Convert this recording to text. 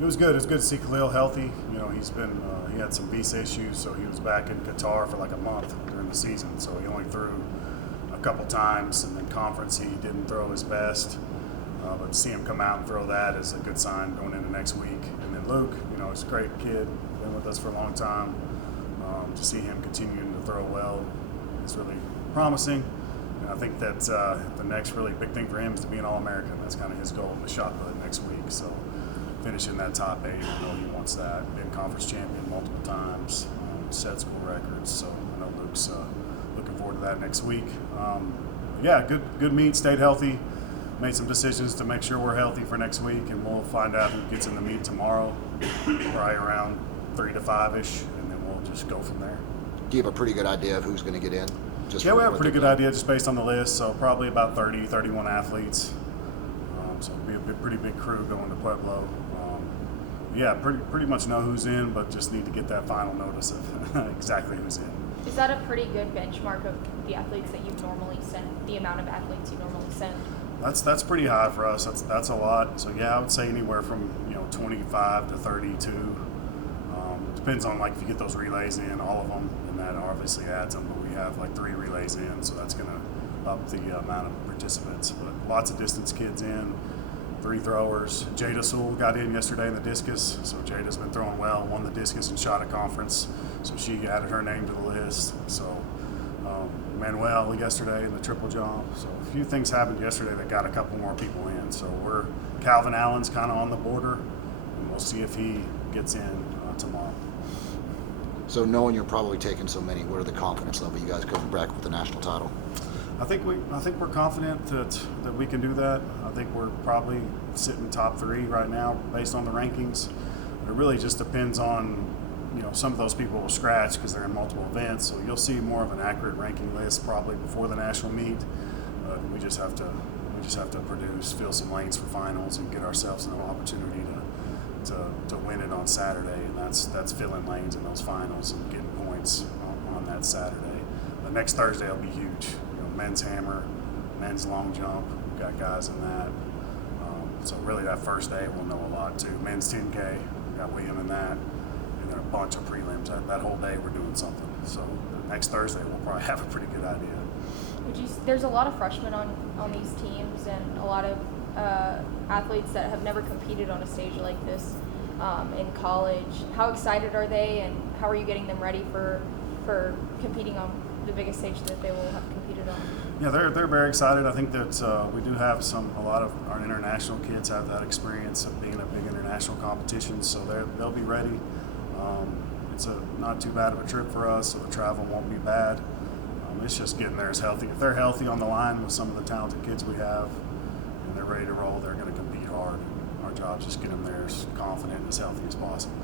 It was good. It was good to see Khalil healthy. You know, he had some visa issues, so he was back in Qatar for like a month during the season. So he only threw a couple times, and then conference he didn't throw his best. But to see him come out and throw that is a good sign going into next week. And then Luke, you know, he's a great kid, been with us for a long time. To see him continuing to throw well is really promising. And I think that the next really big thing for him is to be an All-American. That's kind of his goal in the shot put next week. So finishing that top 8, I know he wants that. Been conference champion multiple times, set school records. So I know Luke's looking forward to that next week. Yeah, good meet, stayed healthy. Made some decisions to make sure we're healthy for next week, and we'll find out who gets in the meet tomorrow, probably around 3 to 5-ish, and then we'll just go from there. Do you have a pretty good idea of who's going to get in? Yeah, we have a pretty good idea just based on the list, so probably about 30, 31 athletes. So it'll be a pretty big crew going to Pueblo. Yeah, pretty much know who's in, but just need to get that final notice of exactly who's in. Is that a pretty good benchmark of the athletes that you normally send, the amount of athletes you normally send? That's pretty high for us. That's a lot. So yeah, I would say anywhere from 25 to 32. Depends on like if you get those relays in, all of them, and that obviously adds them. But we have like 3 relays in, so that's going to up the amount of participants. But lots of distance kids in, 3 throwers. Jada Sewell got in yesterday in the discus, so Jada's been throwing well. Won the discus and shot at conference, so she added her name to the list. So. Manuel yesterday in the triple jump. So a few things happened yesterday that got a couple more people in. So Calvin Allen's kind of on the border, and we'll see if he gets in tomorrow. So knowing you're probably taking so many, what are the confidence level you guys coming back with the national title? I think we're confident that we can do that. I think we're probably sitting top 3 right now based on the rankings. But it really just depends on. Some of those people will scratch because they're in multiple events, so you'll see more of an accurate ranking list probably before the national meet. We just have to fill some lanes for finals and get ourselves an opportunity to win it on Saturday, and that's filling lanes in those finals and getting points on that Saturday. But next Thursday will be huge. Men's hammer, men's long jump. We've got guys in that. So really that first day we'll know a lot too. Men's 10K, we've got William in that. And then a bunch of prelims. That whole day we're doing something. So next Thursday we'll probably have a pretty good idea. There's a lot of freshmen on these teams and a lot of athletes that have never competed on a stage like this in college. How excited are they, and how are you getting them ready for competing on the biggest stage that they will have competed on? Yeah, they're very excited. I think that we do have a lot of our international kids have that experience of being a big international competition, so they'll be ready. It's not too bad of a trip for us, so the travel won't be bad. It's just getting there as healthy. If they're healthy on the line with some of the talented kids we have, and they're ready to roll, they're going to compete hard. Our job is just get them there as confident and as healthy as possible.